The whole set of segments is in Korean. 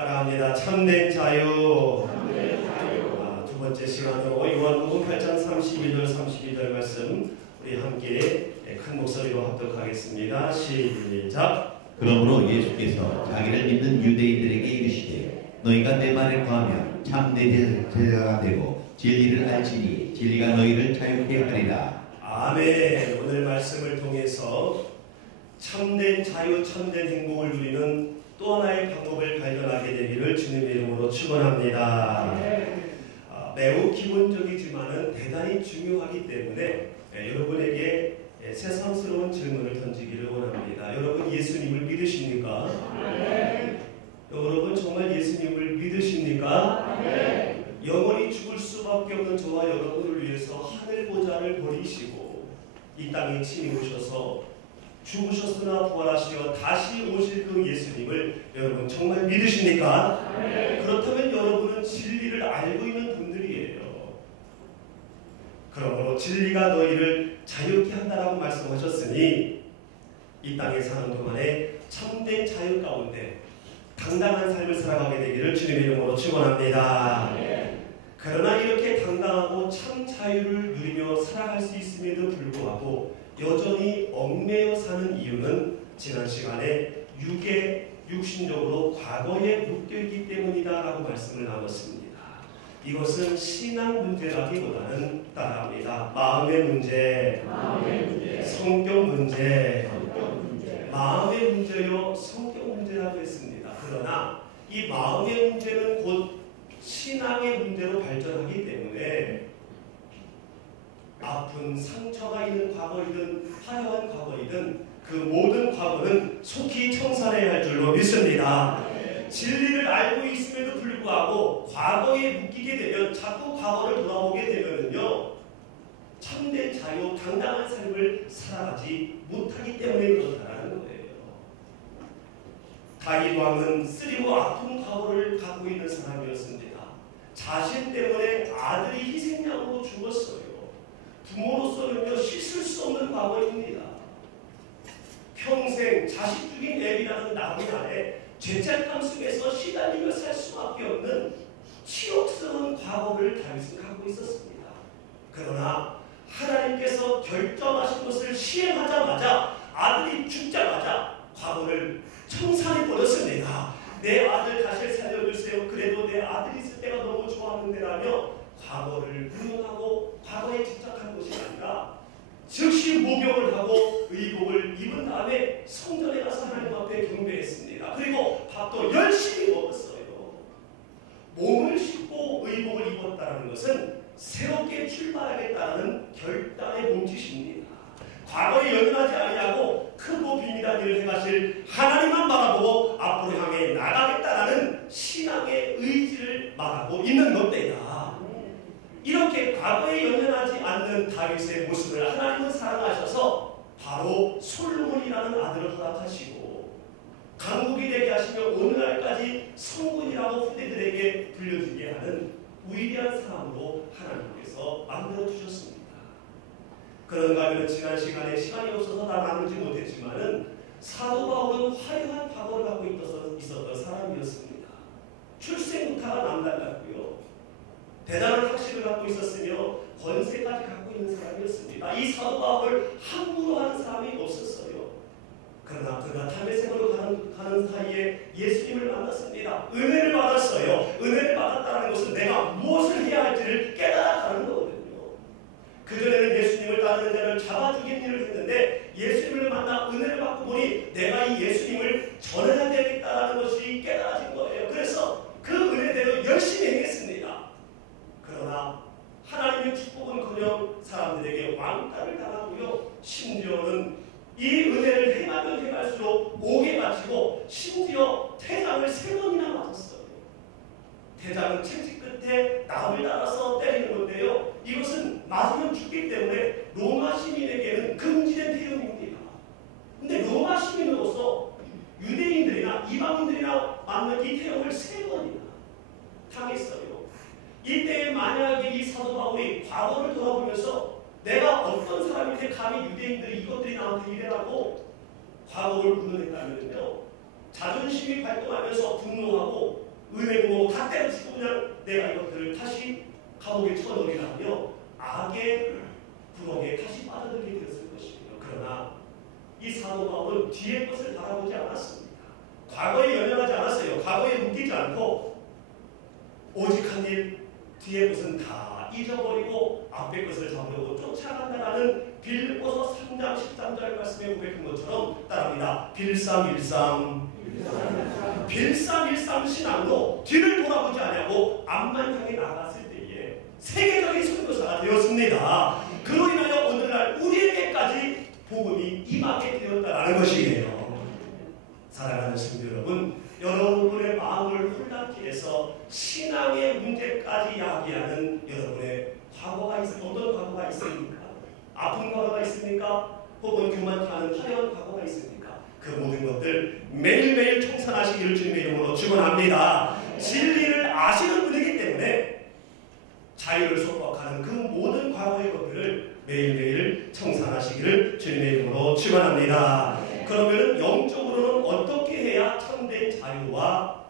따라합니다. 참된 자유. 두 번째 시간으로 요한복음 8장 31절 32절 말씀 우리 함께 큰 목소리로 합독하겠습니다. 시작. 그러므로 예수께서 자기를 믿는 유대인들에게 이르시되 너희가 내 말에 거하면 참내 제자가 되고 진리를 알지니 진리가 너희를 자유케 하리라. 아멘. 오늘 말씀을 통해서 참된 자유, 참된 행복을 누리는 또 하나의 방법을 발견하게 되기를 주님의 이름으로 축원합니다. 매우 기본적이지만은 대단히 중요하기 때문에 여러분에게 새삼스러운 질문을 던지기를 원합니다. 여러분 예수님을 믿으십니까? 여러분 정말 예수님을 믿으십니까? 영원히 죽을 수밖에 없는 저와 여러분을 위해서 하늘 보좌를 버리시고 이 땅에 친히 오셔서 죽으셨으나 부활하시어 다시 오실 그 예수님을 여러분 정말 믿으십니까? 그렇다면 여러분은 진리를 알고 있는 분들이에요. 그러므로 진리가 너희를 자유케 한다라고 말씀하셨으니 이 땅에 사는 동안에 참된 자유 가운데 당당한 삶을 살아가게 되기를 주님의 이름으로 축원합니다. 그러나 이렇게 당당하고 참 자유를 누리며 살아갈 수 있음에도 불구하고 여전히 얽매여 사는 이유는 지난 시간에 육신적으로 과거에 묶여있기 때문이다라고 말씀을 나눴습니다. 이것은 신앙 문제라기보다는 따라합니다. 마음의 문제, 성격 문제, 마음의 문제요 성격 문제라고 했습니다. 그러나 이 마음의 문제는 곧 신앙의 문제로 발전하기 때문에 아픈 상처가 있는 과거이든 화려한 과거이든 그 모든 과거는 속히 청산해야 할 줄로 믿습니다. 진리를 알고 있음에도 불구하고 과거에 묶이게 되면 자꾸 과거를 돌아보게 되면요 참된 자유, 당당한 삶을 살아가지 못하기 때문에 그렇다는 거예요. 다윗 왕은 쓰리고 아픈 과거를 갖고 있는 사람이었습니다. 자신 때문에 아들이 희생양으로 죽었어요. 부모로서는요 씻을 수 없는 과거입니다. 평생 자식 죽인 애비라는 나무 안에 죄책감 속에서 시달리며 살 수밖에 없는 치욕스러운 과거를 다윗은 갖고 있었습니다. 그러나 하나님께서 결정하신 것을 시행하자마자 아들이 죽자마자 과거를 청산해버렸습니다. 내 아들 다시 살려주세요. 그래도 내 아들이 있을 때가 너무 좋았는데라며 과거를 부인하고 과거에 집착한 것이 아니라 즉시 모병을 하고 의복을 입은 다음에 성전에 가서 하나님 앞에 경배했습니다. 그리고 밥도 열심히 먹었어요. 몸을 씻고 의복을 입었다는 것은 새롭게 출발하겠다는 결단의 몸짓입니다. 과거에 연연하지 아니하고 크고 비밀한 일을 행하실 하나님만 바라보고 앞으로 향해 나가겠다라는 신앙의 의지를 말하고 있는 겁니다. 이렇게 과거에 연연하지 않는 다윗의 모습을 하나님은 사랑하셔서 바로 솔로몬이라는 아들을 허락하시고 강국이 되게 하시며 오늘날까지 성군이라고 후대들에게 불려지게 하는 위대한 사람으로 하나님께서 만들어주셨습니다. 그런가 하면 지난 시간에 시간이 없어서 다 나누지 못했지만은 사도 바울은 화려한 과거를 갖고 있었던 사람이었습니다. 출생부터가 남달랐고요. 대단한 학식을 갖고 있었으며 권세까지 갖고 있는 사람이었습니다. 이 사도 바울을 함부로 하는 사람이 없었어요. 그러나 그가 담메색으로 가는 사이에 예수님을 만났습니다. 은혜를 받았어요. 은혜를 받았다는 것은 내가 무엇을 해야 할지를 깨달았다는 거거든요. 그전에는 예수님을 따르는 자를 잡아 죽인 일을 했는데 예수님을 만나 은혜를 받고 보니 내가 이 예수님을 전해야 되겠다는 것이 깨달아진 거예요. 그래서 그 은혜대로 열심히 행했습니다. 그러나 하나님의 축복은커녕 사람들에게 왕따를 당하고요. 심지어는 이 은혜를 행하면 행할수록 옥에 갇히고 심지어 태장을 3번이나 맞았어요. 태장은 채찍 끝에 나무를 달아서 때리는 건데요. 이것은 맞으면 죽기 때문에 로마 시민에게는 금지된 태형입니다. 근데 로마 시민으로서 유대인들이나 이방인들이나 맞는 이 태형을 3번이나 당했어요. 이때 만약에 이 사도 바울이 과거를 돌아보면서 내가 어떤 사람인데 감히 유대인들이 이것들이 나한테 이래라고 과거를 구현했다면요 자존심이 발동하면서 분노하고 은혜고 다 때려치고 그냥 내가 이것들을 다시 감옥에 쳐넣으라며 악의 부렁에 다시 빠져들게 되었을 것이에요. 그러나 이 사도 바울은 뒤의 것을 바라보지 않았습니다. 과거에 연연하지 않았어요. 과거에 묶이지 않고 오직 한 일, 뒤의 것은 다 잊어버리고 앞의 것을 잡으려고 쫓아간다라는 빌립보서 3장 13절 말씀에 고백한 것처럼 따라합니다. 빌삼일삼 신앙으로 뒤를 돌아보지 않냐고 앞만 향해 나갔을 때에 세계적인 선교사가 되었습니다. 그로 인하여 오늘날 우리에게까지 복음이 임하게 되었다는 것이에요. 사랑하는 성도 여러분, 여러분의 마음을 혼란케 해서 신앙의 문제까지 야기하는 여러분의 과거가 어떤 과거가 있습니까? 아픈 과거가 있습니까? 혹은 교만케 하는 화려한 과거가 있습니까? 그 모든 것들 매일매일 청산하시기를 주님의 이름으로 축원합니다. 진리를 아시는 분이기 때문에 자유를 속박하는 그 모든 과거의 것들을 매일매일 청산하시기를 주님의 이름으로 축원합니다. 그러면 영적으로는 어떻게 해야 참된 자유와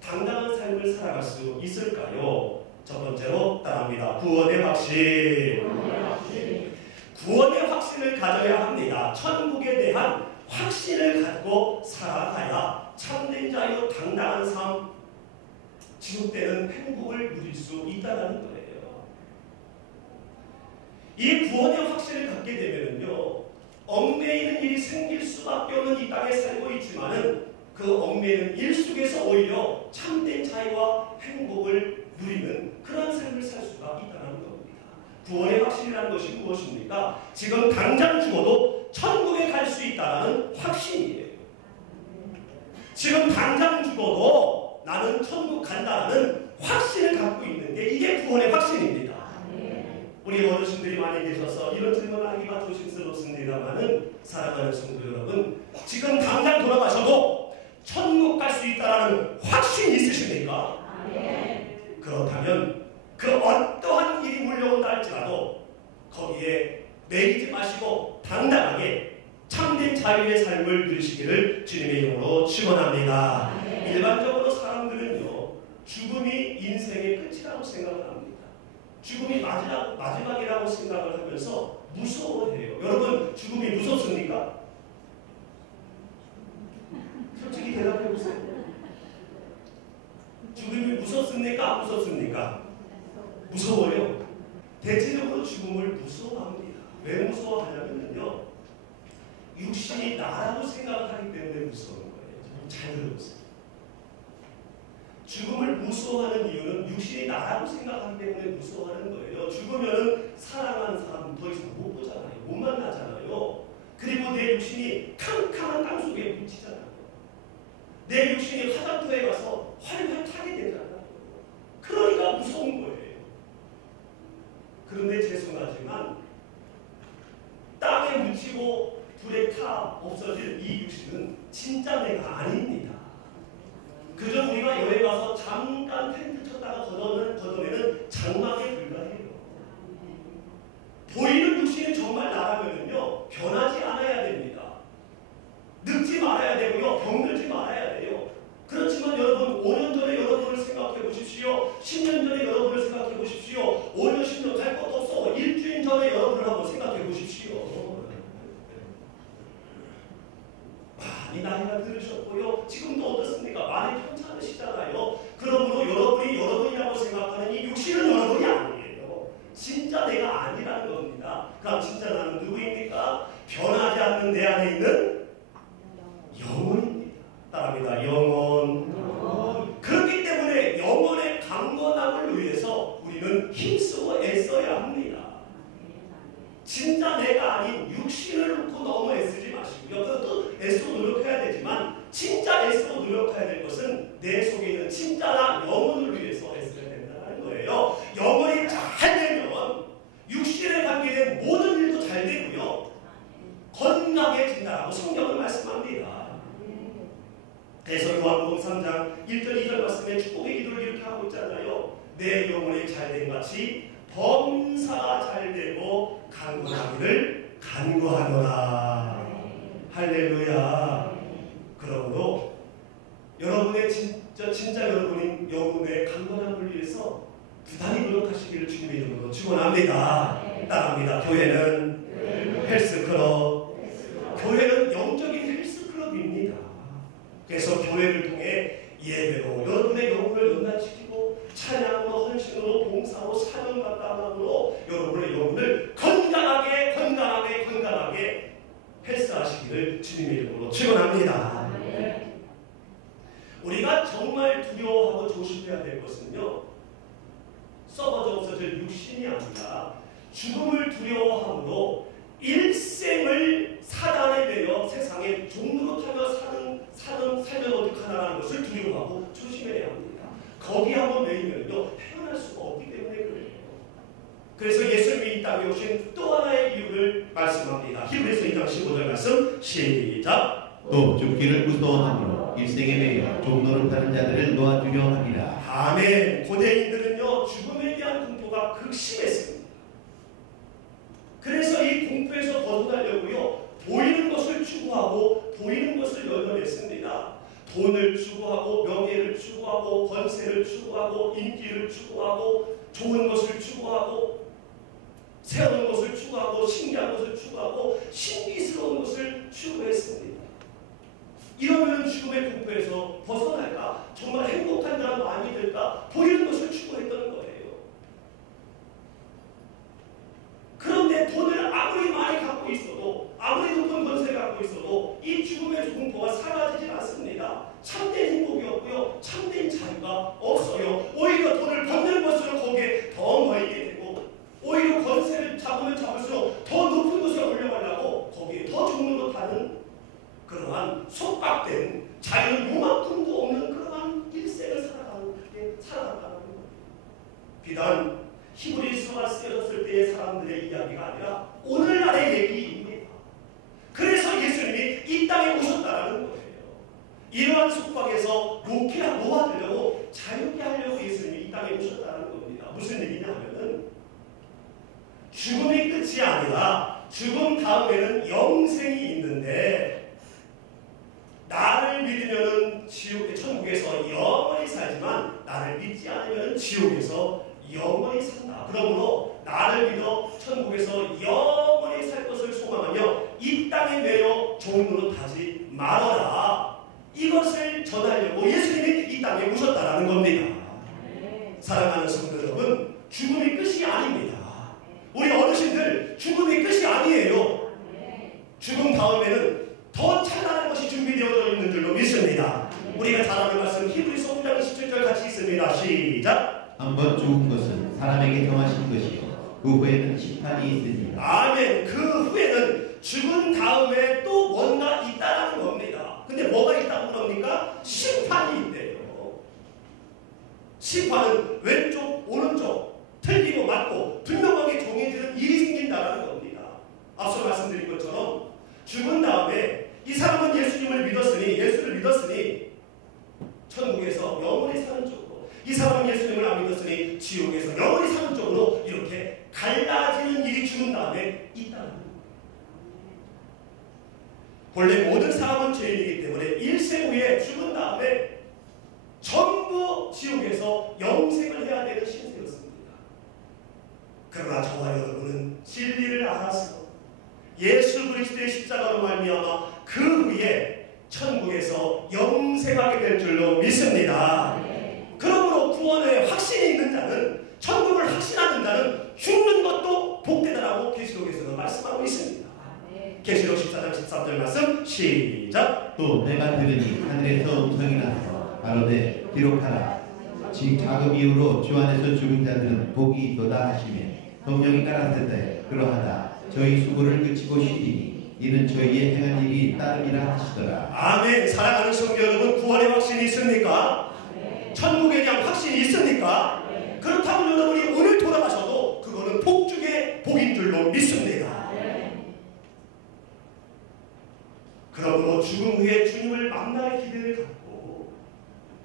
당당한 삶을 살아갈 수 있을까요? 첫 번째로 따라합니다. 구원의 확신. 구원의 확신을 가져야 합니다. 천국에 대한 확신을 갖고 살아가야 참된 자유, 당당한 삶, 지속되는 행복을 누릴 수 있다는 거예요. 이 구원의 확신을 갖게 되면요, 얽매이는 일이 생길 수밖에 없는 이 땅에 살고 있지만은 그 얽매이는 일 속에서 오히려 참된 자유와 행복을 누리는 그런 삶을 살 수가 있다는 겁니다. 구원의 확신이라는 것이 무엇입니까? 지금 당장 죽어도 천국에 갈 수 있다는 확신이에요. 지금 당장 죽어도 나는 천국 간다는 확신을 갖고 있는 게 이게 구원의 확신입니다. 우리 어르신들이 많이 계셔서 이런 질문을 하기가 조심스럽습니다만은 사랑하는 성도 여러분, 지금 당장 돌아가셔도 천국 갈 수 있다는 확신이 있으십니까? 그렇다면 그 어떠한 일이 물려온다 할지라도 거기에 매이지 마시고 당당하게 참된 자유의 삶을 누리시기를 주님의 이름으로 축원합니다. 일반적으로 사람들은요, 죽음이 인생의 끝이라고 생각을 합니다. 죽음이 마지막이라고 생각을 하면서 무서워해요. 여러분, 죽음이 무섭습니까? 솔직히 대답해 보세요. 죽음이 무섭습니까? 안 무섭습니까? 무서워요. 대체적으로 죽음을 무서워합니다. 왜 무서워하냐면요, 육신이 나라고 생각하기 때문에 무서운 거예요. 잘 들어보세요. 죽음을 무서워하는 이유는 육신이 나라고 생각하기 때문에 무서워하는 거예요. 죽으면 사랑하는 사람 더 이상 못 보잖아요. 못 만나잖아요. 그리고 내 육신이 캄캄한 땅속에 묻히잖아요. 내 육신이 화장터에 가서 활활 타게 되잖아요. 그러니까 무서운 거예요. 그런데 죄송하지만 땅에 묻히고 불에 타 없어질 이 육신은 진짜 내가 아닙니다. 그저 우리가 여행 가서 잠깐 텐트 쳤다가 걷어내는 장막에 불과해요. 보이는 육신이 정말 나라면요, 변하지 않아야 됩니다. 늙지 말아야 되고요, 병들지 말아야 돼요. 그렇지만 여러분, 5년 전에 여러분을 생각해 보십시오. 10년 전에 여러분을 생각해 보십시오. 5년, 10년 갈 것도 없어. 일주일 전에 여러분을 한번 생각해 보십시오. 많이 나이가 들으셨고요. 지금도 어떻습니까? 많이 편찮으시잖아요. 그러므로 여러분이라고 생각하는 이 육신은 여러분이 아니에요. 진짜 내가 아니라는 겁니다. 그럼 진짜 나는 누구입니까? 변하지 않는 내 안에 있는 영혼입니다. 따라합니다. 영혼. 그렇기 때문에 영혼의 강건함을 위해서 우리는 힘쓰고 애써야 합니다. 진짜 내가 아닌 육신을 놓고 너무 애쓰지 마시고요. 그것도 애써 노력해야 되지만 진짜 애써 노력해야 될 것은 내 속에 있는 진짜나 영혼을 위해서 애써야 된다는 거예요. 영혼이 잘 되면 육신에 관계된 모든 일도 잘 되고요, 건강해진다라고 성경은 말씀합니다. 그래서 요한복음 3장 1절 2절 말씀에 축복의 기도를 이렇게 하고 있잖아요. 내 영혼이 잘된 같이 범사가 잘되고 간구하기를 간구하노라. 할렐루야. 그러므로 여러분의 여러분의 진짜 여러분인 영혼의 강건한 분리에서 부단히 노력하시기를 주님의 이름으로 축원합니다. 따라합니다. 교회는 헬스클럽. 교회는 영적인 헬스클럽입니다. 그래서 교회를 통해 예배로 여러분의 영혼을 연단시키고 찬양으로 헌신으로 봉사로 사명과 따함으로 여러분의 영혼을 건강하게 헬스하시기를 주님의 이름으로 축원합니다. 우리가 정말 두려워하고 조심해야 될 것은요, 썩어져 없어질 육신이 아니라 죽음을 두려워함으로 일생을 사단에 매여 세상에 종로로 타며 살면 어떡하나라는 것을 두려워하고 조심해야 합니다. 거기 한번 매이면요 태어날 수가 없기 때문에 그래요. 그래서 예수님이 이 땅에 오신 또 하나의 이유를 말씀합니다. 히브리서 2장 15절 말씀 시작. 또 죽기를 무서워함으로 일생에 매여 종로를 타는 자들을 놓아주려 함이라. 아멘. 고대인들은요 죽음에 대한 공포가 극심했습니다. 그래서 이 공포에서 벗어나려고요 보이는 것을 추구하고 보이는 것을 열어냈습니다. 돈을 추구하고 명예를 추구하고 권세를 추구하고 인기를 추구하고 좋은 것을 추구하고 새로운 것을 추구하고 신기한 것을 추구하고 신비스러운 것을 추구했습니다. 이러면 죽음의 공포에서 벗어날까? 정말 행복한 사람 많이 될까? 보이는 것을 추구했던 거예요. 그런데 돈을 아무리 많이 갖고 있어도 아무리 높은 권세를 갖고 있어도 이 죽음의 공포가 사라지지 않습니다. 참된 행복이 없고요. 참된 자유가 없어요. 오히려 돈을 받는 것으로 거기에 더 모이게 되고 오히려 권세를 잡으면 잡을수록 더 높은 곳에 올려가려고 거기에 더 종로로 타는 그러한 속박된 자유는 요만큼도 없는 그러한 일생을 살아간다는 거예요. 비단 히브리서가 쓰여졌을 때의 사람들의 이야기가 아니라 오늘날의 얘기입니다. 그래서 예수님이 이 땅에 오셨다는 거예요. 이러한 속박에서 놓아주려고 자유케 하려고 예수님이 이 땅에 오셨다는 겁니다. 무슨 얘기냐 하면은 죽음이 끝이 아니라 죽음 다음에는 영생이 있는데 나를 믿으면은 천국에서 영원히 살지만 나를 믿지 않으면 지옥에서 영원히 산다. 그러므로 나를 믿어 천국에서 영원히 살 것을 소망하며 이 땅에 매여 종로로 타지 말아라. 이것을 전하려고 예수님이 이 땅에 오셨다라는 겁니다. 사랑하는 성도 여러분, 죽음이 끝이 아닙니다. 우리 어르신들 죽음이 끝이 아니에요. 죽음 다음에는 더 찬란한 것이 준비되어져 있는 줄로 믿습니다. 우리가 잘 아는 말씀 히브리서 5장 17절 같이 있습니다. 시작. 한번 죽은 것은 사람에게 정하신 것이요 그 후에는 심판이 있으니라. 아멘. 그 후에는 죽은 다음에 또 뭔가 있다라는 겁니다. 근데 뭐가 있다고 그럽니까? 심판이 있대요. 심판은 왼쪽 오른쪽 틀리고 맞고 분명하게 정해지는 일이 생긴다라는 겁니다. 앞서 말씀드린 것처럼 죽은 다음에 이 사람은 예수를 믿었으니 천국에서 영원히 사는 쪽으로, 이 사람은 예수님을 안 믿었으니 지옥에서 영원히 사는 쪽으로 이렇게 갈라지는 일이 죽은 다음에 있다는 거예요. 본래 모든 사람은 죄인이기 때문에 일생 후에 죽은 다음에 전부 지옥에서 영생을 해야 되는 신세였습니다. 그러나 저와 여러분은 진리를 알아서 예수 그리스도의 십자가로 말미암아 그 후에 천국에서 영생하게 될 줄로 믿습니다. 그러므로 구원의 확신이 있는 자는, 천국을 확신하는 자는 죽는 것도 복되다라고 계시록에서는 말씀하고 있습니다. 계시록 14장 13절 말씀 시작. 또 내가 들으니 하늘에서 음성이 나서 가로되 기록하라. 지 작업 이후로 주 안에서 죽은 자들은 복이 있도다 하시매 성령이 가라사대 그러하다. 저희 수고를 그치고 쉬리니 이는 저희의 행한 일이 따름이라 하시더라. 아멘. 사랑하는 성도 여러분, 구원의 확신이 있습니까? 천국에 대한 확신이 있습니까? 그렇다면 여러분이 오늘 돌아가셔도 그거는 복 중에 복인 줄로 믿습니다. 그러므로 죽음 후에 주님을 만날 기대를 갖고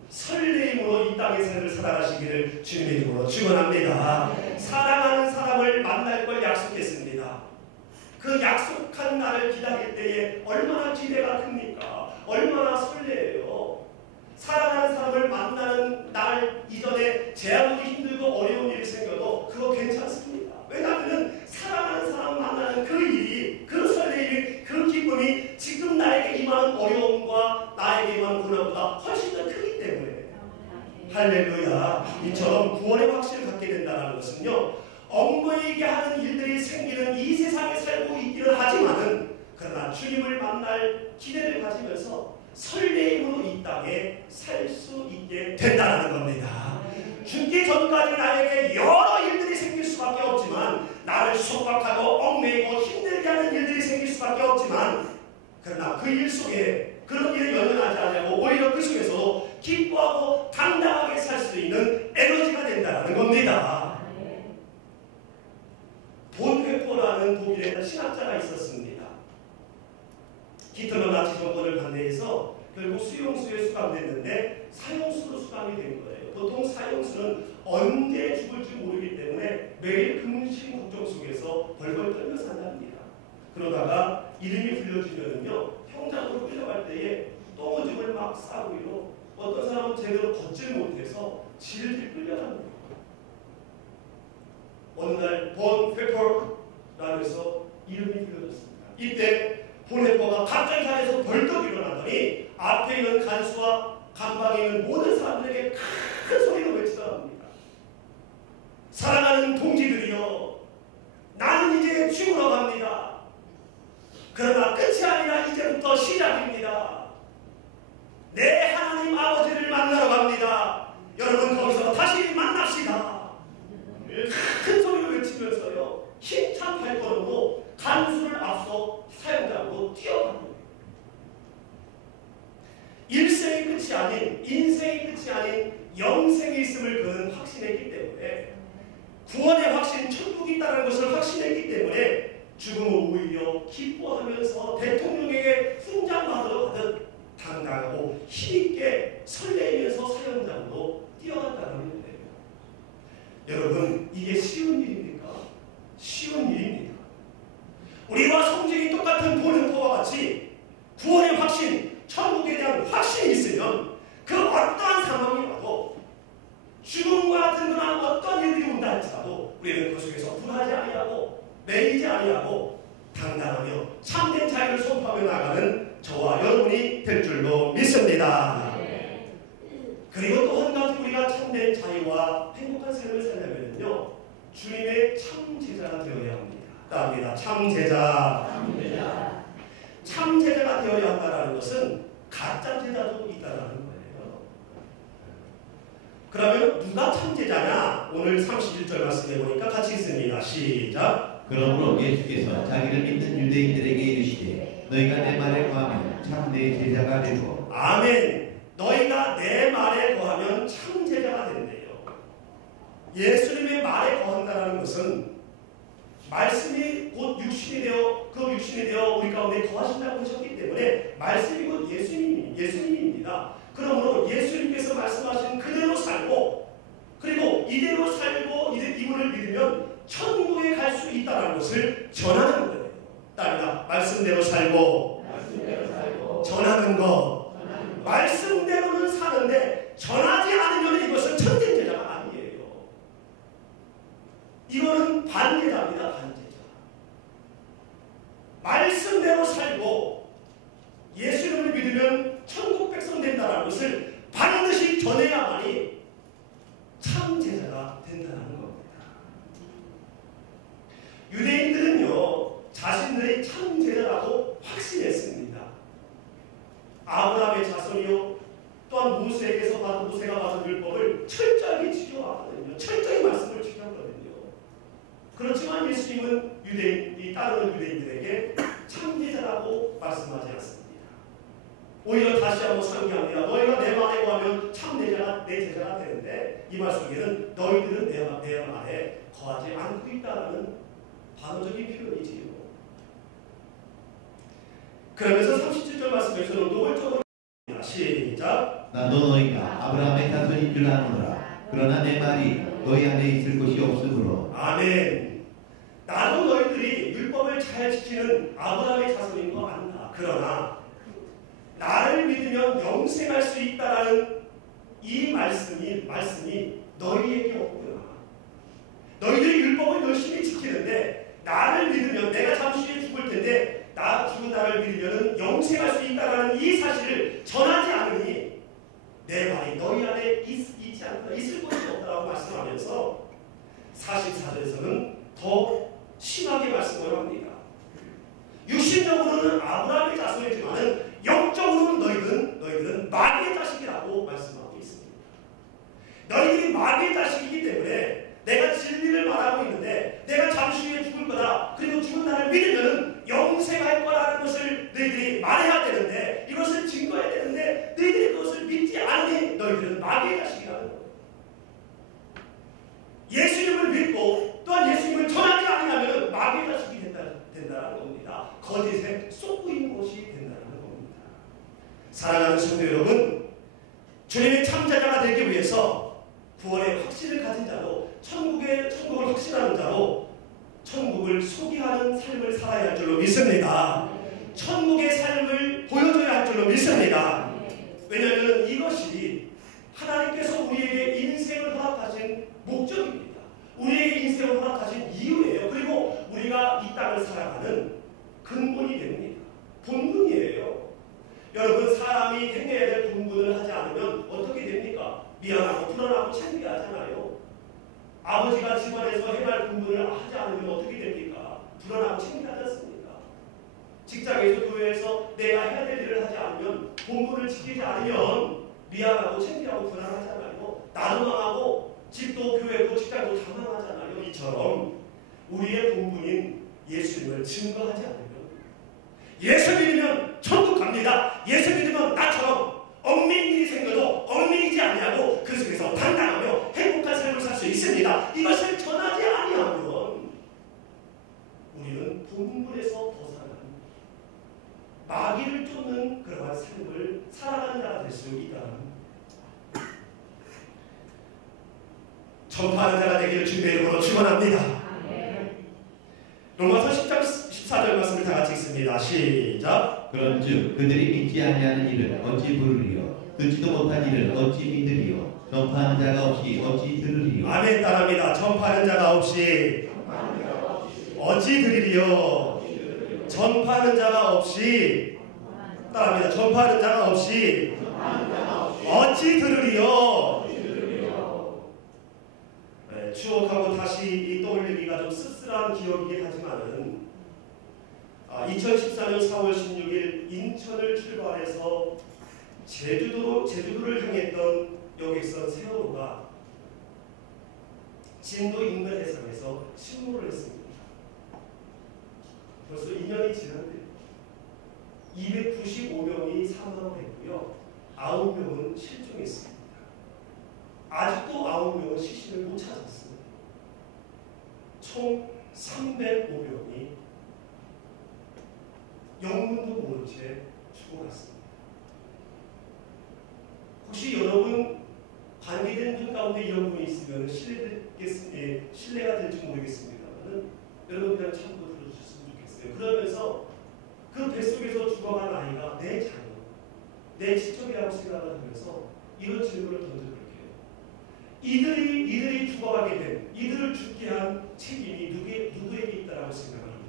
설레임으로 이 땅의 삶을 살아가시기를 주님의 이름으로 축원합니다. 사랑하는 사람을 만날 걸 약속했습니다. 그 약속한 날을 기다릴 때에 얼마나 기대가 큽니까? 얼마나 설레요. 사랑하는 사람을 만나는 날 이전에 제 아무리 힘들고 어려운 일이 생겨도 그거 괜찮습니다. 왜냐하면 사랑하는 사람 만나는 그 일이, 그 설레임이, 그 기쁨이 지금 나에게 임하는 어려움과 나에게 임하는 고난보다 훨씬 더 크기 때문에. 할렐루야. 이처럼 구원의 확신을 갖게 된다는 것은요, 엉거이게 하는 일들이 생기는 이 세상에 살고 있기는 하지만은, 그러나 주님을 만날 기대를 가지면서 설레임으로 이 땅에 살 수 있게 된다는 겁니다. 죽기 전까지 나에게 여러 일들이 생길 수밖에 없지만, 나를 속박하고 얽매이고 힘들게 하는 일들이 생길 수밖에 없지만, 그러나 그 일 속에 그런 일에 연연하지 않냐고 오히려 그 속에서 기뻐하고 당당하게 살 수 있는 에너지가 된다는 겁니다. 본회포라는 독일의 신학자가 있었습니다. 히틀러 나치 정권을 반대해서 결국 수용소에 수감됐는데 사형수로 수감이 된 거예요. 보통 사형수는 언제 죽을지 모르기 때문에 매일 근심 걱정 속에서 벌벌 떨며 산답니다. 그러다가 이름이 불려지면은요, 형장으로 끌려갈 때에 똥오줌을 막 싸고 어떤 사람은 제대로 걷질 못해서 질질 끌려갑니다. 어느 날 본 페퍼라고 해서 이름이 불려졌습니다. 이때 본 페퍼가 갑자기 자리에서 벌떡 일어나더니 앞에 있는 간수와 감방에 있는 모든 사람들에게 큰 소리로 외치더랍니다. 사랑하는 동지들이여, 나는 이제 죽으러 갑니다. 그러나 끝이 아니라 이제부터 시작입니다. 내 하나님 아버지를 만나러 갑니다. 여러분 거기서 다시 만납시다. 큰 소리로 외치면서요, 힘찬 발걸음으로 간수를 앞서 사형장으로 뛰어갑니다. 일생의 끝이 아닌, 인생의 끝이 아닌 영생이 있음을 그는 확신했기 때문에, 구원의 확신, 천국이 있다는 것을 확신했기 때문에 죽음을 오히려 기뻐하면서 대통령에게 훈장받으러 가듯 당당하고 힘있게 설레이면서 사형장으로 뛰어간다는 거예요. 여러분, 이게 쉬운 일입니까? 쉬운 일입니다. 우리와 성질이 똑같은 본회포와 같이 구원의 확신, 천국에 대한 확신이 있으면 그 어떠한 상황이 와도, 죽음과 같은 그런 어떤 일들이 온다 할지라도 우리는 그 속에서 분하지 아니하고 매이지 아니하고 당당하며 참된 자유를 선포하며 나가는 저와 여러분이 될 줄로 믿습니다. 그리고 또 한 가지 우리가 참된 자유와 행복한 삶을 살려면요, 주님의 참제자가 되어야 합니다. 따릅니다. 참제자. 참제자가 되어야 한다는 것은 가짜 제자도 있다는 거예요. 그러면 누가 참제자냐? 오늘 31절 말씀해 보니까 같이 읽습니다. 시작. 그러므로 예수께서 자기를 믿는 유대인들에게 이르시되 너희가 내 말에 거하면 참 내 제자가 되고. 아멘. 너희가 내 말에 거하면 참 제자가 된대요. 예수님의 말에 거한다는 것은 말씀이 곧 육신이 되어 그 육신이 되어 우리 가운데 거하신다고 하셨기 때문에 말씀이 곧 예수님입니다. 그러므로 예수님께서 말씀하신 그대로 살고, 그리고 이대로 살고 이분을 믿으면 천국에 갈 수 있다는 것을 전하는 거예요. 따라 말씀대로 살고 전하는 것. 말씀대로는 사는데 전하지 않으면 이것은 참된 제자가 아니에요. 이거는 반제자입니다. 반제자. 말씀대로 살고 예수님을 믿으면 천국 백성 된다는 것을 반드시 전해야만이 참제자가 된다는 겁니다. 유대인들은요, 자신들의 참제자라고 확신했습니다. 아브라함의 자손이요, 또한 모세에게서 받은, 모세가 받은 율법을 철저하게 지켜왔거든요. 철저히 말씀을 지켰거든요. 그렇지만 예수님은 유대인이 따르는 유대인들에게 참제자라고 말씀하지 않습니다. 오히려 다시 한번 상기합니다. 너희가 내 말에 거하면 참 내 제자가 되는데, 이 말 속에는 너희들은 내 말에 거하지 않고 있다는 반어적인 표현이지요. 그러면서 37절 말씀에서는 노골적으로 시작. 나도 너희가 아브라함의 자손인 줄 아노라. 그러나 내 말이 너희 안에 있을 곳이 없으므로. 아멘. 나도 너희들이 율법을 잘 지키는 아브라함의 자손인 거 안다. 그러나 나를 믿으면 영생할 수 있다라는 이 말씀이 너희에게 없구나. 너희들이 율법을 열심히 지키는데 나를 믿으면 내가 잠시 후에 죽을 텐데 죽은 나를 믿으면 영생할 수 있다는 이 사실을 전하지 않으니 내 말이 너희 안에 있지 않다. 있을 것이 없다라고 말씀하면서 44절에서는 더 심하게 말씀을 합니다. 육신적으로는 아브라함의 자손이지만 영적으로는 너희들은 마귀의 자식이라고 말씀하고 있습니다. 너희들이 마귀의 자식이기 때문에 내가 진리를 말하고 있는데 내가 잠시 후에 죽을 거다. 그리고 죽은 나를 믿으면 영생할 거라는 것을 너희들이 말해야 되는데 이것을 증거해야 되는데 너희들이 그것을 믿지 않으니 너희들은 마귀의 자식이라는 거예요. 예수님을 믿고 또한 예수님을 전하지 않으면 마귀의 자식이 된다는 겁니다. 거짓에 쏟고 있는 것이 된다는 겁니다. 사랑하는 성도 여러분, 주님의 참자자가 되기 위해서 구원의 확신을 가진 자로 천국을 확신하는 자로 천국을 소개하는 삶을 살아야 할 줄로 믿습니다. 천국의 삶을 보여줘야 할 줄로 믿습니다. 왜냐하면 이것이 하나님께서 우리에게 인생을 허락하신 목적입니다. 우리에게 인생을 허락하신 이유예요. 그리고 우리가 이 땅을 살아가는 근본이 됩니다. 본분이에요. 여러분, 사람이 행해야 될 본분을 하지 않으면 어떻게 됩니까? 미안하고 불안하고 창피하잖아요. 아버지가 집안에서 해야 할 본분을 하지 않으면 어떻게 됩니까? 불안하고 창피하지 않습니까? 직장에서 교회에서 내가 해야 될 일을 하지 않으면 본분을 지키지 않으면 미안하고 창피하고 불안하잖아요. 나도 망하고 집도 교회도 직장도 다 망하잖아요. 이처럼 우리의 본분인 예수님을 증거하지 않으면 예수 믿으면 천국 갑니다. 예수 믿으면 나처럼 얽매인 일이 생겨도 얽매이지 아니하고 그 속에서 당당하며 행복한 삶을 살 수 있습니다. 이것을 전하지 아니하면 우리는 본분에서 벗어나는 마귀를 쫓는 그러한 삶을 살아가는 자가 될 수 있다. 전파하는 자가 되기를 주님의 이름으로 축원합니다. 로마서 10장 14절 말씀을 다 같이 읽습니다. 시작. 그런즉 그들이 믿지 아니하는 일을 어찌 부르리요? 듣지도 못한 일을 어찌 믿으리요? 전파하는 자가 없이 어찌 들으리요? 아멘. 따라합니다. 전파하는 자가 없이 어찌 들으리요? 전파하는 자가 없이 따라합니다. 전파하는 자가 없이 어찌 들으리요? 네, 추억하고 다시 떠올리기가 좀 씁쓸한 기억이긴 하지만은 2014년 4월 16일 인천을 출발해서 제주도를 향했던 여객선 세월호가 진도 인근 해상에서 침몰을 했습니다. 벌써 2년이 지났는데 295명이 사망을 했고요. 9명은 실종했습니다. 아직도 9명은 시신을 못 찾았습니다. 총 305명이 영문도 모른 채 죽어갔습니다. 혹시 여러분 관계된 분 가운데 이런 분이 있으면 신뢰가 될지 모르겠습니다만 여러분 그냥 참고 들어주셨으면 좋겠어요. 그러면서 그 뱃속에서 죽어간 아이가 내 자녀, 내 친척이라고 생각을 하면서 이런 질문을 던져볼게요. 이들이 죽어가게 된, 이들을 죽게 한 책임이 누구에게 있다라고 생각을 합니까?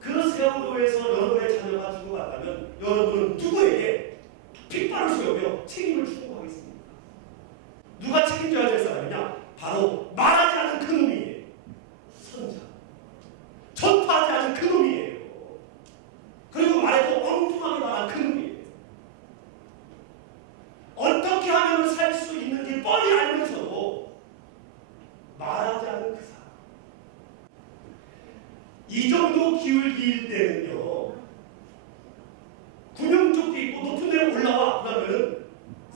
그 세월호에서 여러분의 자녀가 죽어갔다면 여러분은 누구에게 핏발을 쏘며 책임을 추구하겠습니까? 누가 책임져야 될 사람이냐? 바로 말하지 않은 그 놈이에요. 선자. 전파하지 않은 그 놈이에요. 그리고 말해도 엉뚱하게 말한 그 놈이에요. 어떻게 하면 살 수 있는지 뻔히 알면서도 말하지 않은 그 사람. 이 정도 기울기일 때는요, 구명조끼 입고 높은 데로 올라와 그러면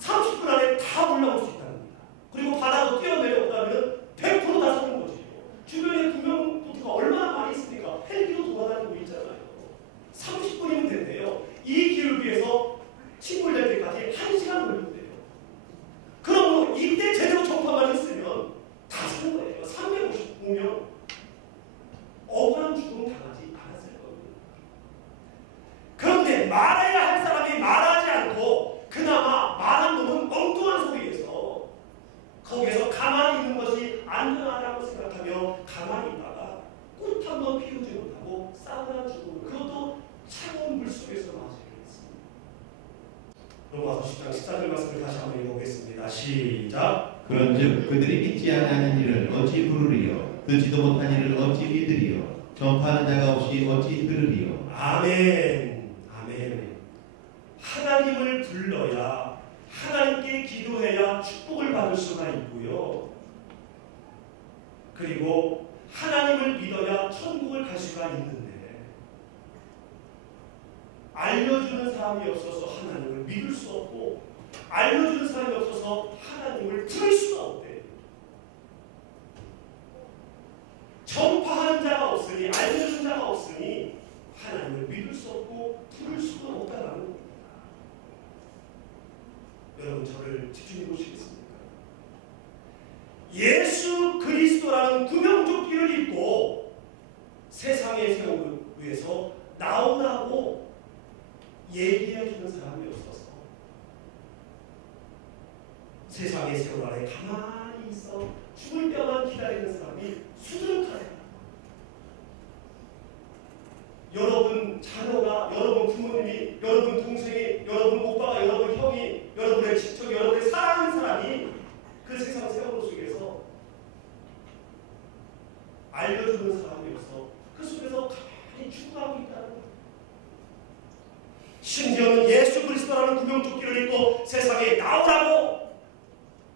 30분 안에 다 올라올 수 있다는 겁니다. 그리고 바다로 뛰어내려 그러면 100% 다 서는 거죠. 주변에 구명조끼가 얼마나 많이 있으니까 헬기도 돌아다니고 있잖아요. 30분이면 된대요. 이 기울기에서 침몰될 때까지 1시간 걸린대요. 그럼 이때 제대로 전파만 했으면 다 사는 거예요. 355명. 억울한 죽음 당하지 않았을 겁니다. 그런데 말해야 할 사람이 말하지 로마서 10장 14절 말씀을 다시 한번 읽어보겠습니다. 시작. 그런즉 그들이 믿지 아니하는 일을 어찌 부르리요? 듣지도 못한 일을 어찌 믿으리요? 전파하는 자가 없이 어찌 들으리요? 아멘. 아멘. 하나님을 불러야, 하나님께 기도해야 축복을 받을 수가 있고요. 그리고 하나님을 믿어야 천국을 갈 수가 있는데, 알려주는 사람이 없어서 하나님을 믿을 수 없고, 알려주는 사람이 없어서 하나님을 들을 수가 없대요. 전파하는 자가 없으니, 알려주는 자가 없으니 하나님을 믿을 수 없고 들을 수가 없다는 겁니다. 여러분, 저를 집중해 보시겠습니까? 예수 그리스도라는 구명조끼를 입고 세상의 세상을 위해서 나오라고 얘기해주는 사람이 없어서 세상의 세월 아래 가만히 있어 죽을 때만 기다리는 사람이 수두룩하다. 여러분 자녀가, 여러분 부모님이, 여러분 동생이, 여러분 오빠가, 여러분 형이, 여러분의 친척이, 여러분의 사랑하는 사람이 그 세상 세월 속에서 알려주는 사람이 없어 그 속에서 가만히 죽어가고 있다는 거예요. 심지어는 예수 그리스도라는 구명조끼를 입고 세상에 나오라고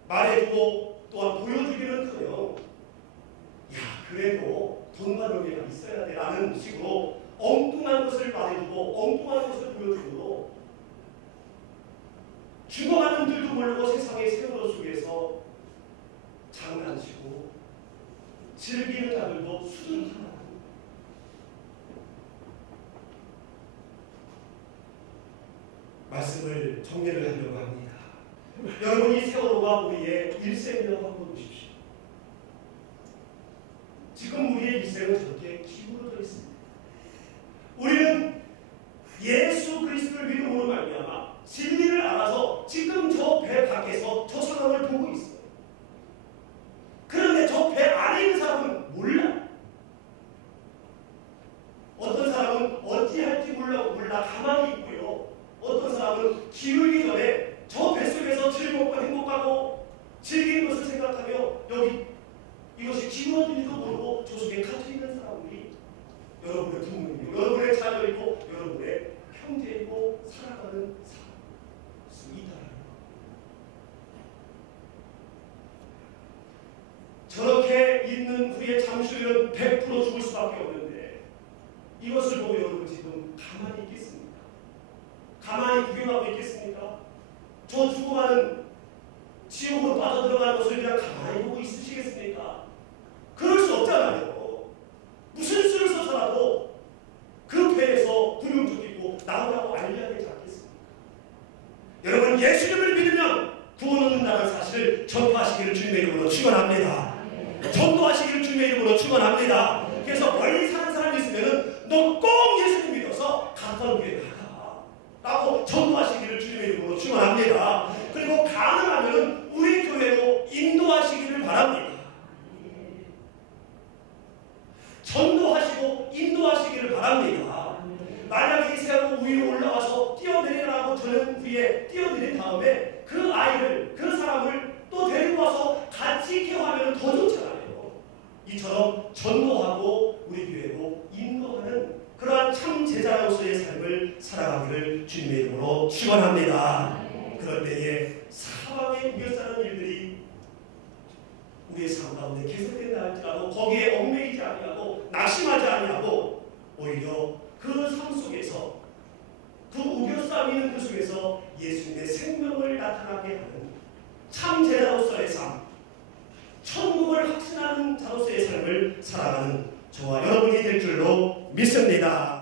말해주고 또한 보여주기는커녕, 야 그래도 돈과 명예가 있어야 돼 라는 식으로 엉뚱한 것을 말해주고 엉뚱한 것을 보여주고, 죽어가는 줄도 모르고 세상의 세월 속에서 장난치고 즐기는 자들도 수두룩하다. 말씀을 정리를 하려고 합니다. 여러분, 이 세월호가 우리의 일생이라고 한번 보십시오. 지금 우리의 일생은 저렇게 기울어져 있습니다. 우리는 예수 그리스도를 믿음으로 말미암아 진리를 알아서 지금 저 배 밖에서 저 상황을 보고 있어요. 그런데 저 배 안에 있는 사람은 몰라. 어떤 사람은 어찌할지 몰라 가만히 있고요. 어떤 사람은 기울기 전에 저 뱃속에서 즐겁고 행복하고 즐기는 것을 생각하며 여기 이것이 기울어진지도 모르고 저 속에 갇혀 있는 사람들이 여러분의 부모님이고 여러분의 자녀이고 여러분의 형제이고 살아가는 사람 수 있다는 것. 저렇게 있는 우리의 잠수리는 100% 죽을 수밖에 없는데 이것을 보고 여러분 지금 가만히 있겠습니까? 가만히 구경하고 있겠습니까? 저 죽어가는 지옥으로 빠져들어가는 것을 그냥 가만히 보고 있으시겠습니까? 그럴 수 없잖아요. 무슨 수를 써서라도 그 배에서 구명조끼 입고 나오라고 알려야 되지 않겠습니까? 여러분, 예수님을 믿으면 구원 얻는다는 사실을 전파하시기를 주님의 이름으로 축원합니다. 전도하시기를 주님의 이름으로 축원합니다. 그래서 멀리 사는 사람이 있으면은 너 꼭 예수님 믿어서 가까운 교회 나가 라고 전도하시기를 주님의 이름으로 축원합니다. 그리고 가능하면 우리 교회로 인도하시기를 바랍니다. 전도하시고 인도하시기를 바랍니다. 만약 이 세월호 위로 올라와서 뛰어내리라고 저는 위에 뛰어내린 다음에 그 아이를, 그 사람을 또 데리고 와서 같이 케어하면 더 좋잖아요. 이처럼 전도하고 우리 교회로 인도하는 그러한 참 제자로서의 삶을 살아가기를 주님의 이름으로 축원합니다. 그럴 때에 사방에 우겨싸는 일들이 우리의 삶 가운데 계속된다 할지라도 거기에 얽매이지 아니하고 낙심하지 아니하고 오히려 그 삶 속에서, 그 우겨싸미는 그 속에서 예수님의 생명을 나타나게 하는 참 제자로서의 삶, 천국을 확신하는 자로서의 삶을 살아가는 저와 여러분이 될 줄로 믿습니다.